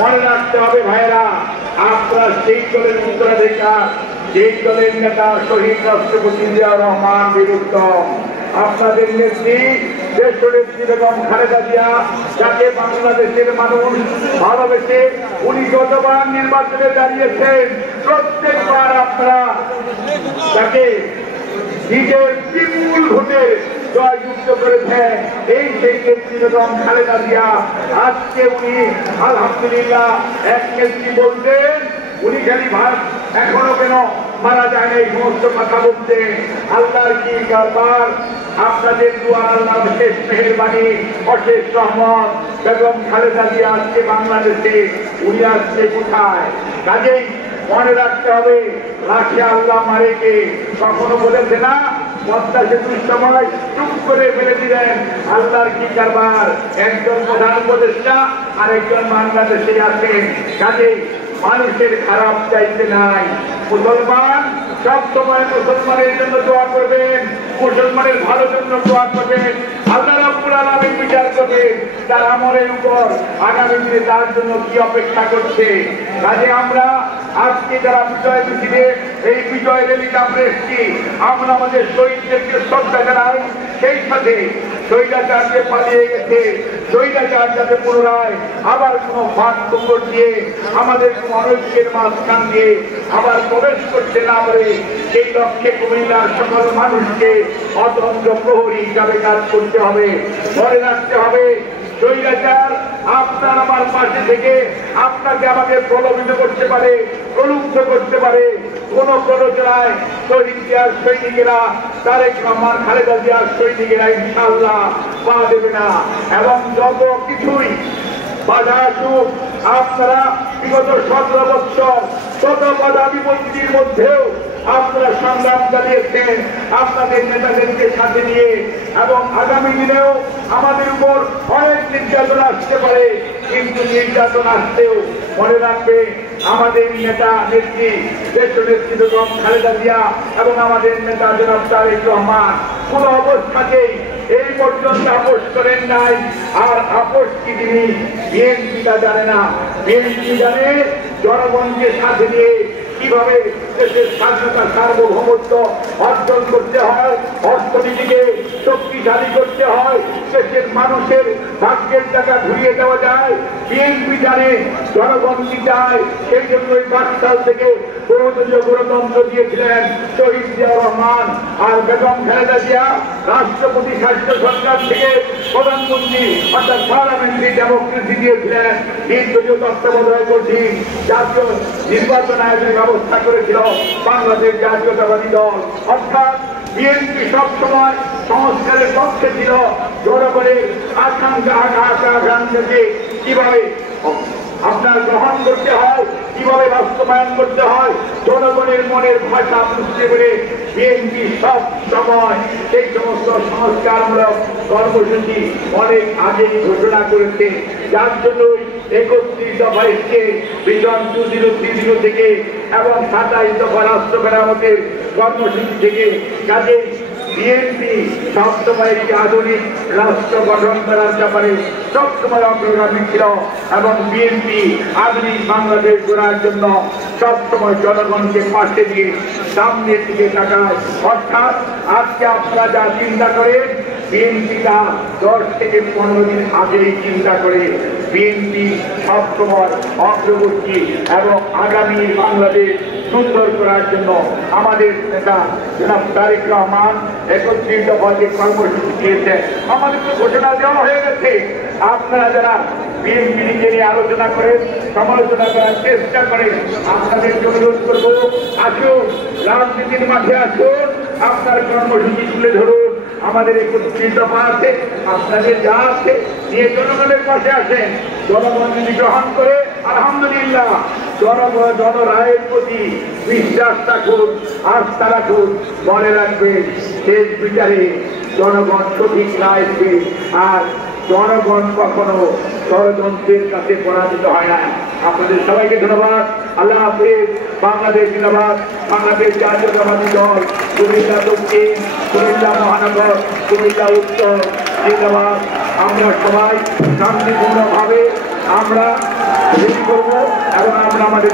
মনে রাখতে হবে ভাইরা, আপনারা সেই দলের উত্তরাধিকার, যেই দলের নেতা শহীদ রাষ্ট্রপতি জিয়াউর রহমান বিরুদ্ধ আপনাদের নেত্রী দেশনেত্রী বেগম খালেদা জিয়া, যাকে বাংলাদেশের মানুষ ভালোবেসে উনি যতবার নির্বাচনে দাঁড়িয়েছেন প্রত্যেকবার আপনারা তাকে নিজের বিপুল ভোটে জয়যুক্ত করেছেন। এই সেই নেত্রী বেগম খালেদা জিয়া, আজকে উনি আলহামদুলিল্লাহ এক নেত্রী বলতেন, উনি খালি ভাত এখনো কেন মারা যায় না এই সমস্ত কথা বলতে। আল্লাহর কি কারবার, আপনাদের দুয়ার আল্লাহর শেষ মেহেরবানি, অশেষ রহমত। বেগম খালেদা জিয়া আজকে বাংলাদেশে, উনি আসছে কোথায়? কাজেই মনে রাখতে হবে, লাখে আল্লাহ মারেকে কখনো বলেছে না, পদ্মা সেতুর সময় চুপ করে ফেলে দিলেন। আল্লাহর কি কারবার, একজন প্রধান উপদেষ্টা আর একজন বাংলাদেশে আছেন। কাজেই মানুষের খারাপ চাইতে নাই। মুসলমান সব সময় মুসলমানের জন্য দোয়া করবেন, মুসলমানের ভালো জন্য দোয়া করবেন। আল্লাহ রাব্বুল আলামিন বিচার করবেন তার আমলের উপর আগামী দিনে তার জন্য কি অপেক্ষা করছে। কাজে আমরা আজকে যারা বিজয় মিছিলে এই বিজয় র্যালিতে আমরা এসেছি, আমরা আমাদের শহীদদেরকে শ্রদ্ধা জানাই, সেই সাথে স্বৈরাচার যে পালিয়ে গেছে, স্বৈরাচার যাতে পুনরায় আবার কোনো ফাঁক টুকর দিয়ে আমাদের অনৈক্যের মাঝখান দিয়ে আবার প্রবেশ করতে না পারে, সেই লক্ষ্যে কুমিল্লার সকল মানুষকে অতন্ত্র প্রহরী হিসাবে কাজ করতে হবে। মনে রাখতে হবে, স্বৈরাচার আপনার আমার পাশে থেকে আপনাকে আমাকে প্রলোভিত করতে পারে, প্রলুব্ধ করতে পারে। কোন জেলায় শহীদ জিয়ার সৈনিকেরা, তারেক রহমান, খালেদা জিয়ার সৈনিকেরা ইনশাআল্লাহ পা দেবে না। এবং যত কিছুই বাধা আসুক, আপনারা বিগত 17 বছর শত বাধা বিপত্তির মধ্যেও আপনারা সংগ্রাম চালিয়েছেন আপনাদের নেতাদেরকে সাথে নিয়ে। এবং আগামী দিনেও আমাদের উপর অনেক নির্যাতন আসতে পারে, কিন্তু নির্যাতন আসতেও মনে রাখবে আমাদের নেতা নেত্রী দেশনেত্রী বেগম খালেদা জিয়া এবং আমাদের নেতা জনাব তারেক রহমান কোন অবস্থাতেই এই পর্যন্ত আপোষ করেন নাই। আর আপোষ কি জিনিস বিএনপিটা জানে না। বিএনপি জানে জনগণকে সাথে নিয়ে কিভাবে দেশের স্বাধীনতা সার্বভৌমত্ব অর্জন করতে হয়, অর্থনীতিকে শক্তিশালী করতে হয়, দেশের মানুষের ভাগ্যের টাকা ঘুরিয়ে দেওয়া যায়। বিএনপি জানে জনগণ কি চায়, সেই জন্য ওই 5 সাল থেকে বহুদলীয় গণতন্ত্র দিয়েছিলেন শহীদ জিয়াউর রহমান আর বেগম খালেদা জিয়া। রাষ্ট্রপতি স্বাস্থ্য সরকার থেকে প্রধানমন্ত্রী অর্থাৎ পার্লামেন্টারি ডেমোক্রেসি দিয়েছিলেন। নির্দলীয় তত্ত্বাবধায়ক কঠিন জাতীয় নির্বাচন আয়োজনের ব্যবস্থা করেছিল বাংলাদেশ জাতীয়তাবাদী দল। অর্থাৎ বিএনপি সবসময় সংস্কারের পক্ষে ছিল। জনগণের আকাঙ্ক্ষা আকাঙ্ক্ষাকে কিভাবে আপনার গ্রহণ করতে হয়, কিভাবে বাস্তবায়ন করতে হয়, জনগণের মনের ভাষা বুঝতে পেরে বিএনপি সব সময় সেই সমস্ত সংস্কারমূলক কর্মসূচি অনেক আগেই ঘোষণা করেছে। যার জন্যই 31 দফা এসছে ভিশন 2030 থেকে এবং 27 দফা রাষ্ট্র মেরামতের কর্মসূচি থেকে। কাজেই বিএনপি সবসময় একটি আধুনিক রাষ্ট্র গঠন করার ব্যাপারে সবসময় অগ্রগামী ছিল এবং বিএনপি আধুনিক বাংলাদেশ গড়ার জন্য সবসময় জনগণকে পাশে দিয়ে সামনের দিকে তাকায়। অর্থাৎ আজকে আপনারা যা চিন্তা করেন, বিএনপিটা 10 থেকে 15 দিন আগেই চিন্তা করে। বিএনপি সবসময় অগ্রগতি এবং আগামী বাংলাদেশ সুন্দর করার জন্য আমাদের নেতা জনাব তারেক রহমান 31 দফা যে কর্মসূচি দিয়েছে, আমাদের তো ঘোষণা দেওয়া হয়ে গেছে। আপনারা যারা বিএনপি নিয়ে আলোচনা করে সমালোচনা করার চেষ্টা করে, আপনাদের অনুরোধ করবো, আসুন রাজনীতির মাঠে আসুন, আপনার কর্মসূচি তুলে ধরুন। আমাদের 31 দফা আছে, আপনাদের যা আছে নিয়ে জনগণের পাশে আসেন। জনগণ যদি গ্রহণ করে আলহামদুলিল্লাহ, জনরায়ের প্রতি বিশ্বাস রাখুন, আস্থা রাখুন। মনে রাখবেন শেষ বিচারে জনগণ সঠিক রায় দেবে। আর জনগণ কখনো ষড়যন্ত্রের কাছে পরাজিত হয় না। আপনাদের সবাইকে ধন্যবাদ। আল্লাহ হাফেজ। বাংলাদেশ জিন্দাবাদ। বাংলাদেশ জাতীয়তাবাদী দল কুমিল্লা দক্ষিণ, কুমিল্লা মহানগর, কুমিল্লা উত্তর জিন্দাবাদ। আমরা সবাই শান্তিপূর্ণভাবে আমরা করবো এবং আমরা আমাদের